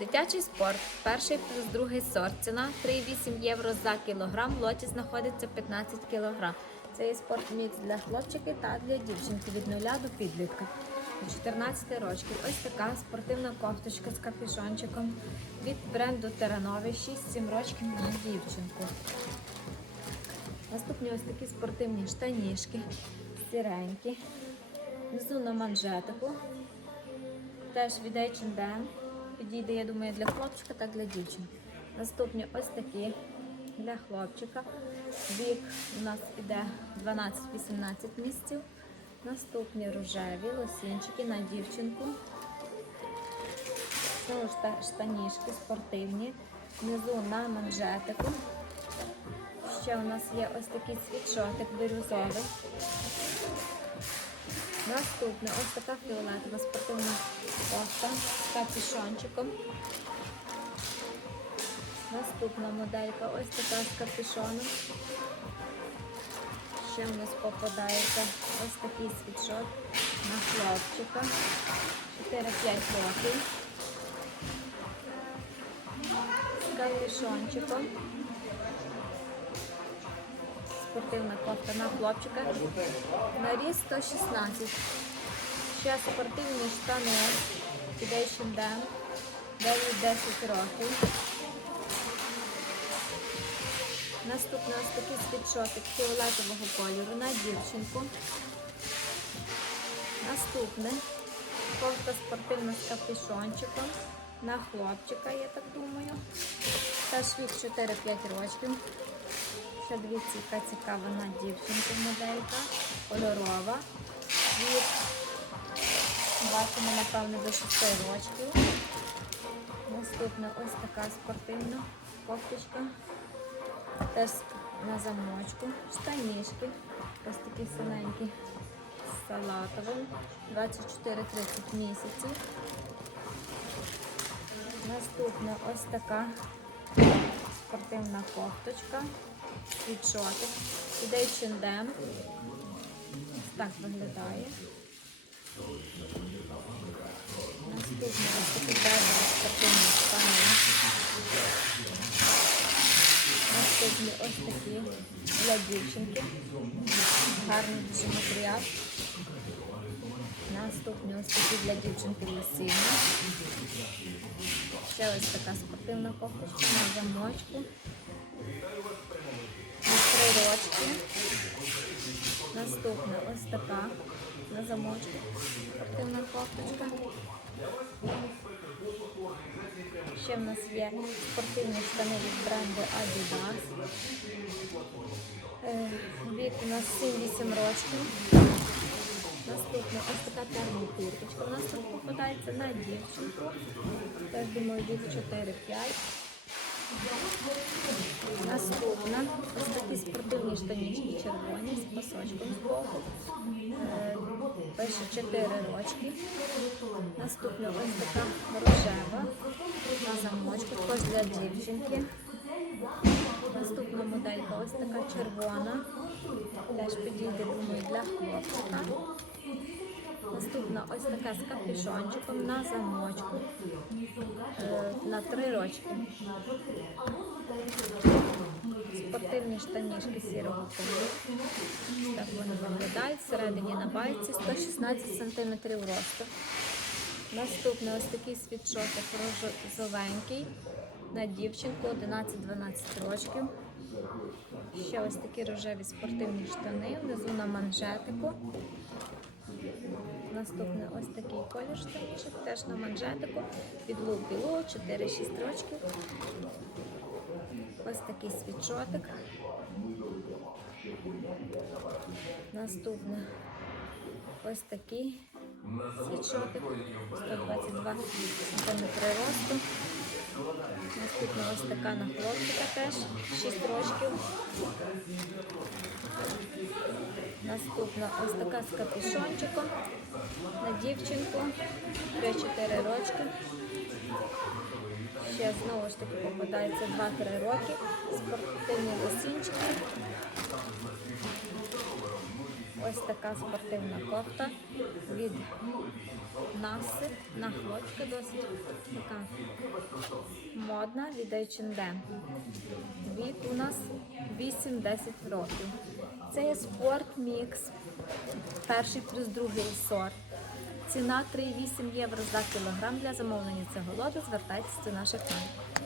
Дитячий спорт, перший плюс другий сорт. Ціна 3,8 євро за кілограм. Лоті знаходиться 15 кілограм. Це є спортмікс для хлопчиків та для дівчинки від 0 до підлітка. До 14 років. Ось така спортивна кофточка з капюшончиком від бренду Теранові 6-7 років на дівчинку. Наступні ось такі спортивні штанішки, сіренькі. Внизу на манжетику. Теж від H&M. Підійде, я думаю, для хлопчика та для дівчинки. Наступні ось такі для хлопчика. Вік у нас іде 12-18 місяців. Наступні рожеві лосінчики на дівчинку. Ж штанішки спортивні. Внизу на манжетику. Ще у нас є ось такий світшотик бірюзовий. Наступне ось така фіолетова спортивна кофта з капюшончиком. Наступна моделька ось така з капюшоном. Ще в нас попадається ось такий світшот на хлопчика. 4-5 років. З капюшончиком. Спортивна кофта на хлопчика. Наріз 116. Ще спортивні штани від H&M. 9-10 років. Наступний ось такий світшотик фіолетового кольору на дівчинку. Наступне кофта спортивна з капюшончиком. На хлопчика, я так думаю. Теж від 4-5 років. Ще дивіться, яка цікава на дівчинку моделька. Кольорова. Від бачимо, напевно, до 6 років. Наступна ось така спортивна кофточка. Теж на замочку. Штанішки. Ось такі синенькі з салатовим. 24-30 місяців. Наступна ось така спортивна кофточка. Світшотик. Іде H&M. Ось Так виглядає. Наступна ось такі бежеві спортивні штани. Наступні ось такі для дівчинки. Гарний дуже матеріал. Наступні ось такі для дівчинки лосіни. Ще ось така спортивна кофточка на замочку. Ось така на замочку. Спортивна кофточка. Ще в нас є спортивні штани від бренду Adidas. Е, Вік у нас 7-8 років. Наступна ось така термін курточка. У нас тут попадається на дівчинку. Теж думаю, від 4-5. Наступна ось такі спортивні штанічки червоні з пасочком збоку. Е, Пише 4 рочки. Наступна ось така рожева на замочку, також для дівчинки. Наступна моделька ось така червона. Теж підійде, думаю, для хлопчика. Наступна ось така з капюшончиком на замочку. Е, На три рочки. Спортивні штанішки сірого кольору. Так вони виглядають. Всередині на байці 116 см росту. Наступний ось такий світшотик розовенький на дівчинку 11-12 років. Ще ось такі рожеві спортивні штани, внизу на манжетику. Наступний ось такий колір штанішок, теж на манжетику. Від лук білу 4-6 років. Ось такий світшотик. Наступне ось такий світшотик. 122 см росту. Наступна ось така на хлопчика теж 6 років. Наступна ось така з капюшончиком на дівчинку 3-4 рочки. Ще знову ж таки попадається 2-3 роки. Спортивні лосінчики. Ось така спортивна кофта від насип на хлопчика досить така Модна від H&M. Вік у нас 8-10 років. Це є спорт мікс. Перший плюс другий сорт. Ціна 3,8 євро за кілограм. Для замовлення цього лоту звертайтеся до наших менеджерів.